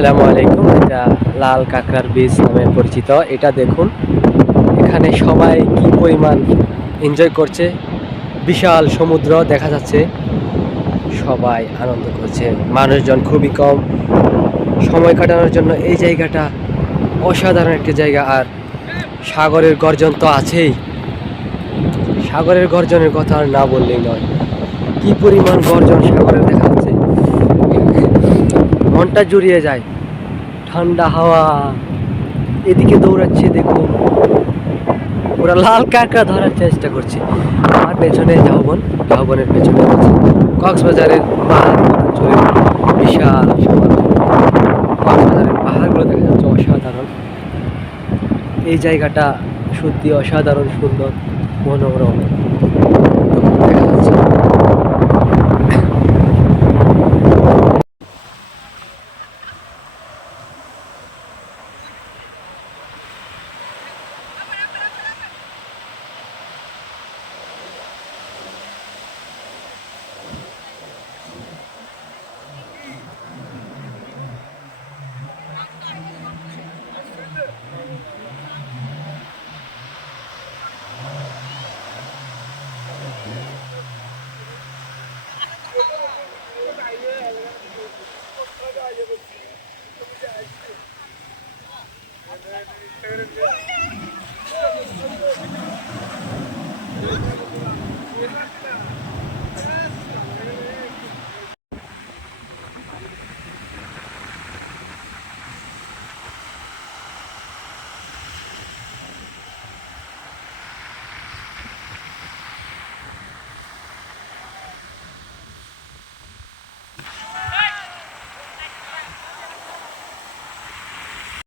আসসালামু আলাইকুম। এটা লাল কাঁকড়ার বীজ নামে পরিচিত। এটা দেখুন, এখানে সবাই কি পরিমাণ এনজয় করছে। বিশাল সমুদ্র দেখা যাচ্ছে, সবাই আনন্দ করছে, মানুষজন খুবই কম। সময় কাটানোর জন্য এই জায়গাটা অসাধারণ একটি জায়গা। আর সাগরের গর্জন তো আছেই, সাগরের গর্জনের কথা আর না বললেই নয়। কি পরিমাণ গর্জন সাগরের দেখা যাচ্ছে, মনটা জুড়িয়ে যায়। ঠান্ডা হাওয়া এদিকে দৌড়াচ্ছে, দেখুন ওরা লাল কাঁকড়া ধরার চেষ্টা করছে। আর পেছনে ঝাউবনের পেছনে আছে কক্সবাজারের পাহাড় অঞ্চলে বিশাল সমারোহ। কক্সবাজারের পাহাড়গুলো দেখা যাচ্ছে অসাধারণ। এই জায়গাটা সত্যি অসাধারণ সুন্দর, মনোরম।